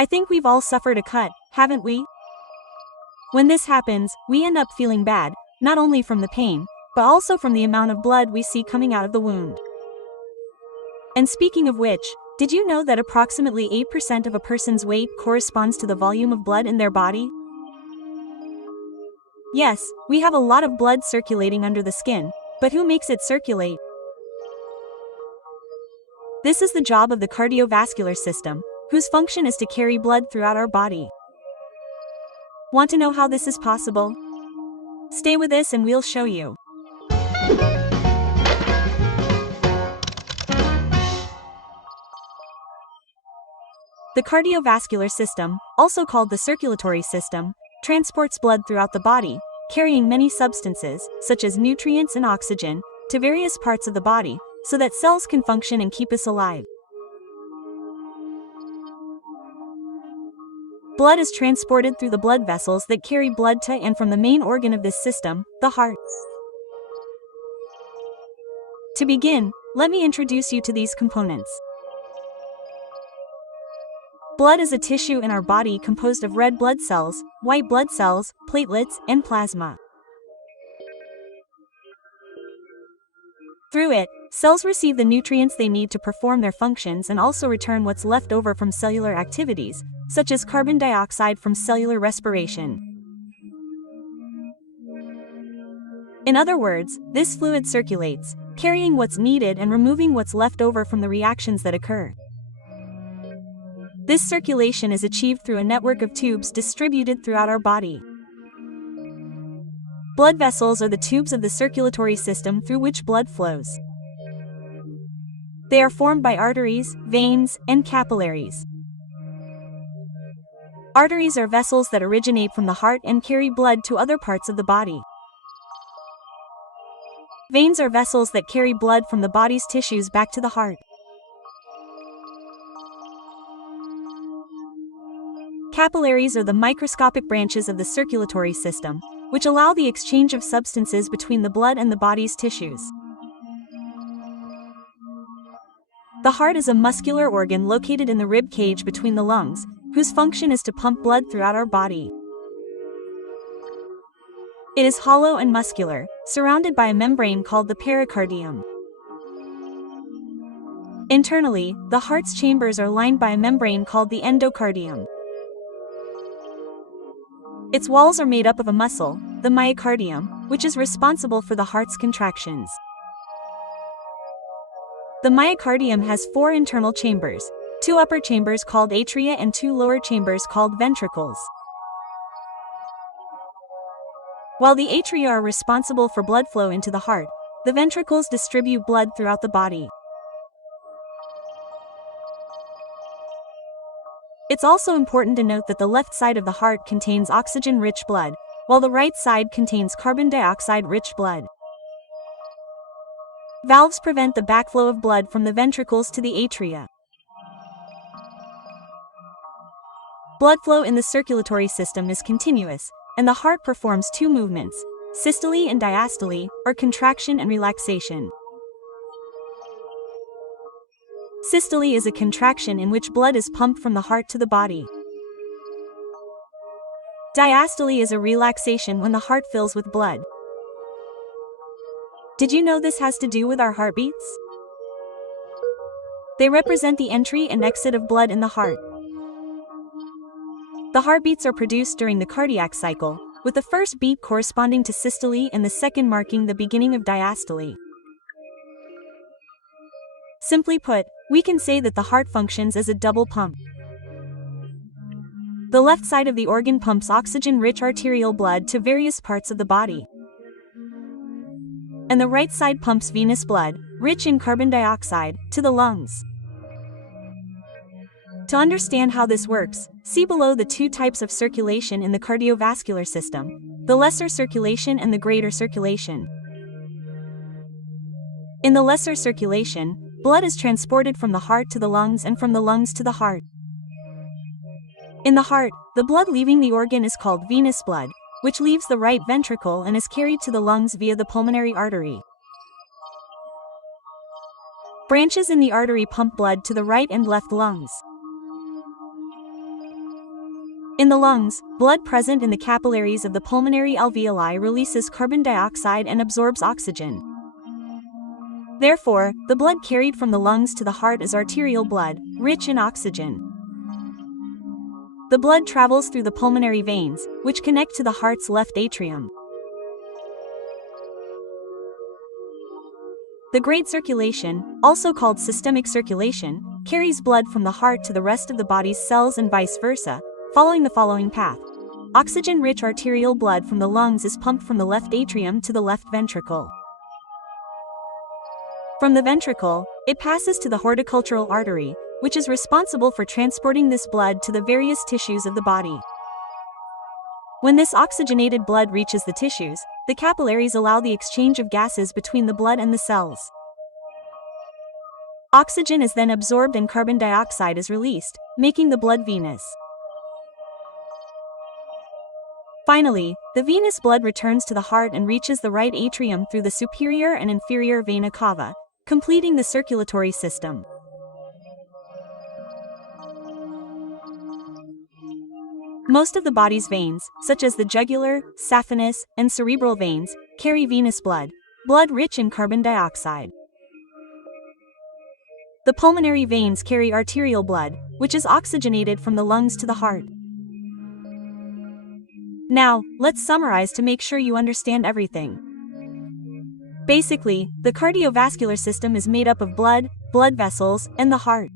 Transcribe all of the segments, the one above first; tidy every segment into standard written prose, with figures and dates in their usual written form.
I think we've all suffered a cut, haven't we? When this happens, we end up feeling bad, not only from the pain, but also from the amount of blood we see coming out of the wound. And speaking of which, did you know that approximately 8% of a person's weight corresponds to the volume of blood in their body? Yes, we have a lot of blood circulating under the skin, but who makes it circulate? This is the job of the cardiovascular system, whose function is to carry blood throughout our body. Want to know how this is possible? Stay with us and we'll show you. The cardiovascular system, also called the circulatory system, transports blood throughout the body, carrying many substances, such as nutrients and oxygen, to various parts of the body, so that cells can function and keep us alive. Blood is transported through the blood vessels that carry blood to and from the main organ of this system, the heart. To begin, let me introduce you to these components. Blood is a tissue in our body composed of red blood cells, white blood cells, platelets, and plasma. Through it, cells receive the nutrients they need to perform their functions and also return what's left over from cellular activities, such as carbon dioxide from cellular respiration. In other words, this fluid circulates, carrying what's needed and removing what's left over from the reactions that occur. This circulation is achieved through a network of tubes distributed throughout our body. Blood vessels are the tubes of the circulatory system through which blood flows. They are formed by arteries, veins, and capillaries. Arteries are vessels that originate from the heart and carry blood to other parts of the body. Veins are vessels that carry blood from the body's tissues back to the heart. Capillaries are the microscopic branches of the circulatory system, which allow the exchange of substances between the blood and the body's tissues. The heart is a muscular organ located in the rib cage between the lungs, whose function is to pump blood throughout our body. It is hollow and muscular, surrounded by a membrane called the pericardium. Internally, the heart's chambers are lined by a membrane called the endocardium. Its walls are made up of a muscle, the myocardium, which is responsible for the heart's contractions. The myocardium has 4 internal chambers, 2 upper chambers called atria and 2 lower chambers called ventricles. While the atria are responsible for blood flow into the heart, the ventricles distribute blood throughout the body. It's also important to note that the left side of the heart contains oxygen-rich blood, while the right side contains carbon dioxide-rich blood. Valves prevent the backflow of blood from the ventricles to the atria. Blood flow in the circulatory system is continuous, and the heart performs 2 movements, systole and diastole, or contraction and relaxation. Systole is a contraction in which blood is pumped from the heart to the body. Diastole is a relaxation when the heart fills with blood. Did you know this has to do with our heartbeats? They represent the entry and exit of blood in the heart. The heartbeats are produced during the cardiac cycle, with the first beat corresponding to systole and the second marking the beginning of diastole. Simply put, we can say that the heart functions as a double pump. The left side of the organ pumps oxygen-rich arterial blood to various parts of the body. And the right side pumps venous blood, rich in carbon dioxide, to the lungs. To understand how this works, see below the 2 types of circulation in the cardiovascular system, the lesser circulation and the greater circulation. In the lesser circulation, blood is transported from the heart to the lungs and from the lungs to the heart. In the heart, the blood leaving the organ is called venous blood, which leaves the right ventricle and is carried to the lungs via the pulmonary artery. Branches in the artery pump blood to the right and left lungs. In the lungs, blood present in the capillaries of the pulmonary alveoli releases carbon dioxide and absorbs oxygen. Therefore, the blood carried from the lungs to the heart is arterial blood, rich in oxygen. The blood travels through the pulmonary veins, which connect to the heart's left atrium. The great circulation, also called systemic circulation, carries blood from the heart to the rest of the body's cells and vice versa, following the following path. Oxygen-rich arterial blood from the lungs is pumped from the left atrium to the left ventricle. From the ventricle, it passes to the horticultural artery, which is responsible for transporting this blood to the various tissues of the body. When this oxygenated blood reaches the tissues, the capillaries allow the exchange of gases between the blood and the cells. Oxygen is then absorbed and carbon dioxide is released, making the blood venous. Finally, the venous blood returns to the heart and reaches the right atrium through the superior and inferior vena cava, completing the circulatory system. Most of the body's veins, such as the jugular, saphenous, and cerebral veins, carry venous blood, blood rich in carbon dioxide. The pulmonary veins carry arterial blood, which is oxygenated from the lungs to the heart. Now, let's summarize to make sure you understand everything. Basically, the cardiovascular system is made up of blood, blood vessels, and the heart.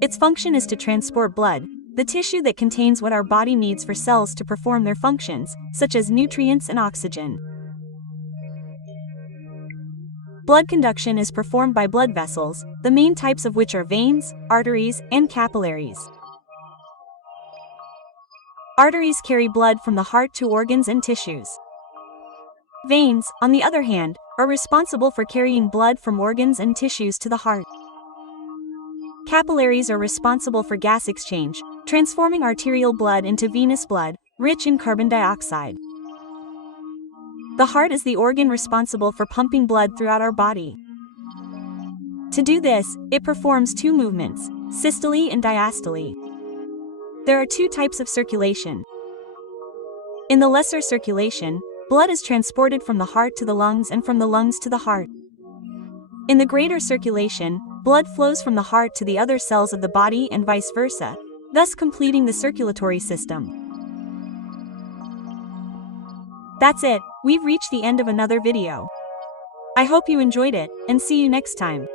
Its function is to transport blood, the tissue that contains what our body needs for cells to perform their functions, such as nutrients and oxygen. Blood conduction is performed by blood vessels, the main types of which are veins, arteries, and capillaries. Arteries carry blood from the heart to organs and tissues. Veins, on the other hand, are responsible for carrying blood from organs and tissues to the heart. Capillaries are responsible for gas exchange, transforming arterial blood into venous blood, rich in carbon dioxide. The heart is the organ responsible for pumping blood throughout our body. To do this, it performs two movements, systole and diastole. There are two types of circulation. In the lesser circulation, blood is transported from the heart to the lungs and from the lungs to the heart. In the greater circulation, blood flows from the heart to the other cells of the body and vice versa, thus completing the circulatory system. That's it, we've reached the end of another video. I hope you enjoyed it, and see you next time.